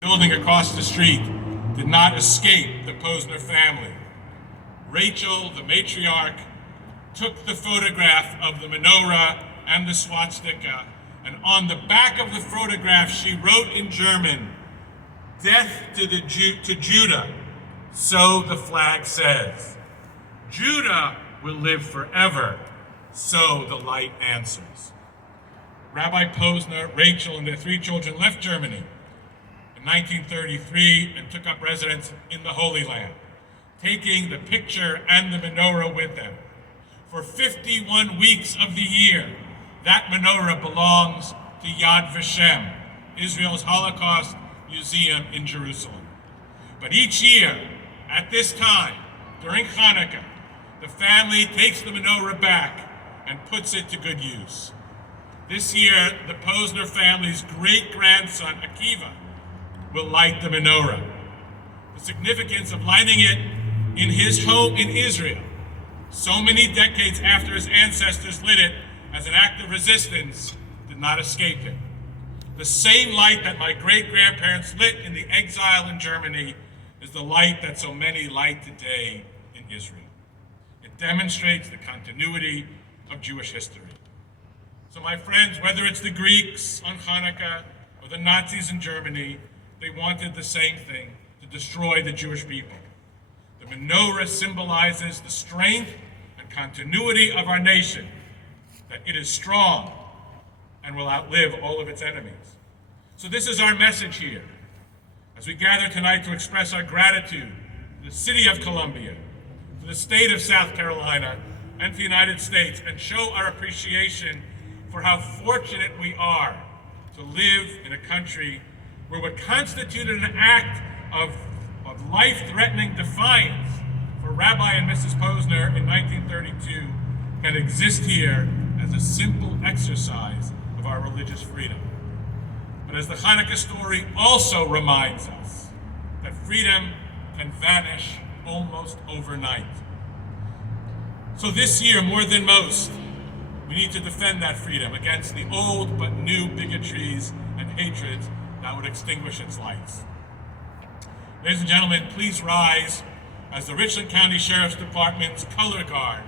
Building across the street did not escape the Posner family. Rachel, the matriarch, took the photograph of the menorah and the swastika, and on the back of the photograph she wrote in German, "Death to Judah," so the flag says. Judah will live forever, so the light answers. Rabbi Posner, Rachel, and their 3 children left Germany in 1933 and took up residence in the Holy Land, taking the picture and the menorah with them. For 51 weeks of the year, that menorah belongs to Yad Vashem, Israel's Holocaust Museum in Jerusalem. But each year, at this time, during Hanukkah, the family takes the menorah back and puts it to good use. This year, the Posner family's great-grandson, Akiva, will light the menorah. The significance of lighting it in his home in Israel, so many decades after his ancestors lit it as an act of resistance, did not escape him. The same light that my great-grandparents lit in the exile in Germany is the light that so many light today in Israel. It demonstrates the continuity of Jewish history. So my friends, whether it's the Greeks on Hanukkah or the Nazis in Germany, they wanted the same thing, to destroy the Jewish people. The menorah symbolizes the strength and continuity of our nation, that it is strong and will outlive all of its enemies. So this is our message here, as we gather tonight to express our gratitude to the city of Columbia, to the state of South Carolina, and to the United States, and show our appreciation for how fortunate we are to live in a country where what constituted an act of life-threatening defiance for Rabbi and Mrs. Posner in 1932 can exist here as a simple exercise of our religious freedom. But as the Hanukkah story also reminds us, that freedom can vanish almost overnight. So this year, more than most, we need to defend that freedom against the old but new bigotries and hatreds that would extinguish its lights. Ladies and gentlemen, please rise as the Richland County Sheriff's Department's Color Guard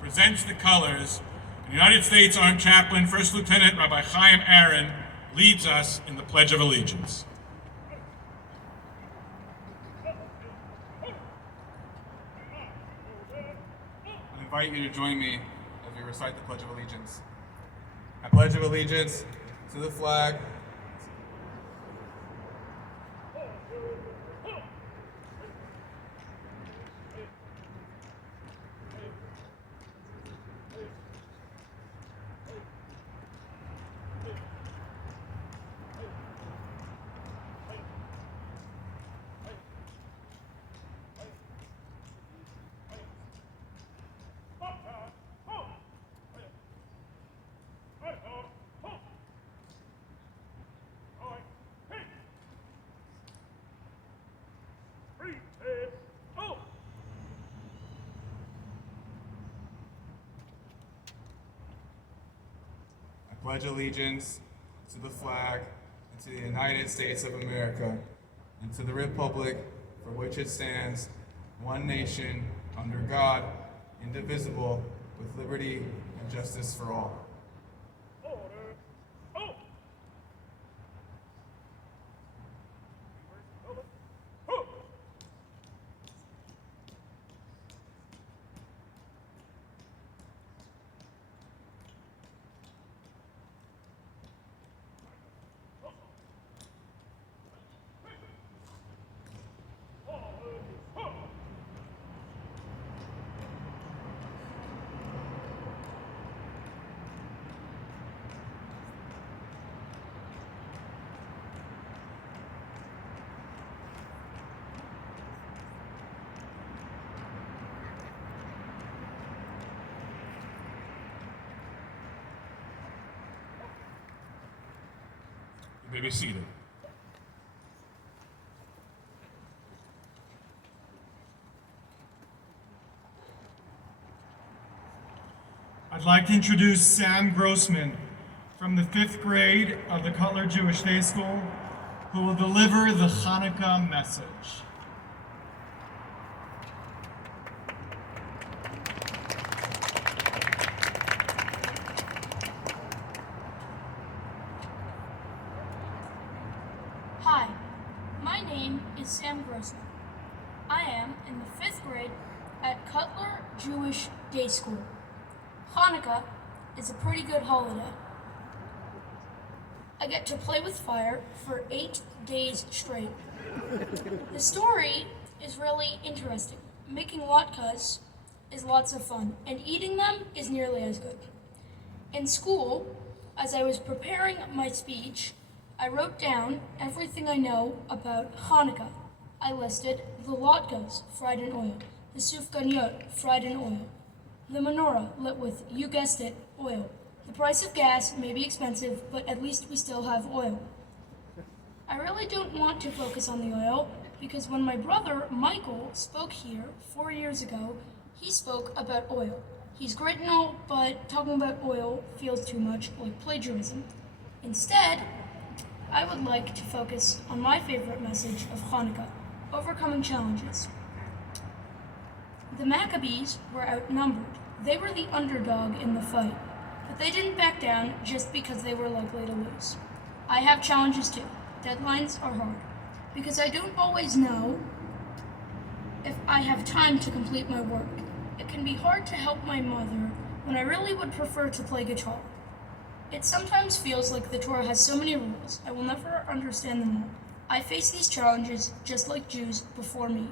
presents the colors, and the United States Armed Chaplain, First Lieutenant Rabbi Chaim Aaron, leads us in the Pledge of Allegiance. I invite you to join me as we recite the Pledge of Allegiance. I pledge of allegiance to the flag pledge allegiance to the flag and to the United States of America and to the republic for which it stands, one nation, under God, indivisible, with liberty and justice for all. You may be seated. I'd like to introduce Sam Grossman from the 5th grade of the Cutler Jewish Day School, who will deliver the Hanukkah message. Hi, my name is Sam Grossman. I am in the 5th grade at Cutler Jewish Day School. Hanukkah is a pretty good holiday. I get to play with fire for 8 days straight. The story is really interesting. Making latkes is lots of fun, and eating them is nearly as good. In school, as I was preparing my speech, I wrote down everything I know about Hanukkah. I listed the latkes, fried in oil, the sufganiyot, fried in oil, the menorah, lit with, you guessed it, oil. The price of gas may be expensive, but at least we still have oil. I really don't want to focus on the oil, because when my brother, Michael, spoke here 4 years ago, he spoke about oil. He's great and all, but talking about oil feels too much like plagiarism. Instead, I would like to focus on my favorite message of Hanukkah, overcoming challenges. The Maccabees were outnumbered. They were the underdog in the fight, but they didn't back down just because they were likely to lose. I have challenges too. Deadlines are hard, because I don't always know if I have time to complete my work. It can be hard to help my mother when I really would prefer to play guitar. It sometimes feels like the Torah has so many rules, I will never understand them all. I face these challenges just like Jews before me.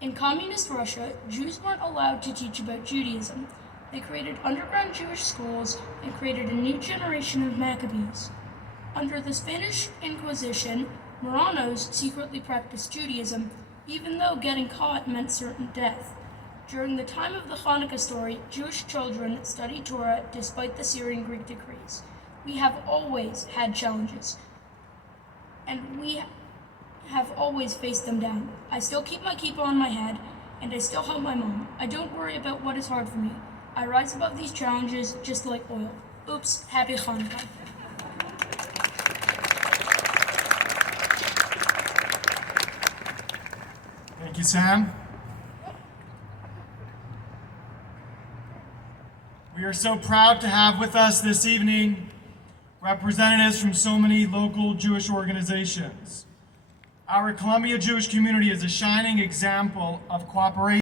In communist Russia, Jews weren't allowed to teach about Judaism. They created underground Jewish schools and created a new generation of Maccabees. Under the Spanish Inquisition, Marranos secretly practiced Judaism, even though getting caught meant certain death. During the time of the Hanukkah story, Jewish children studied Torah despite the Syrian Greek decrees. We have always had challenges, and we have always faced them down. I still keep my kippah on my head, and I still help my mom. I don't worry about what is hard for me. I rise above these challenges just like oil. Oops, happy Hanukkah. Thank you, Sam. We are so proud to have with us this evening representatives from so many local Jewish organizations. Our Columbia Jewish community is a shining example of cooperation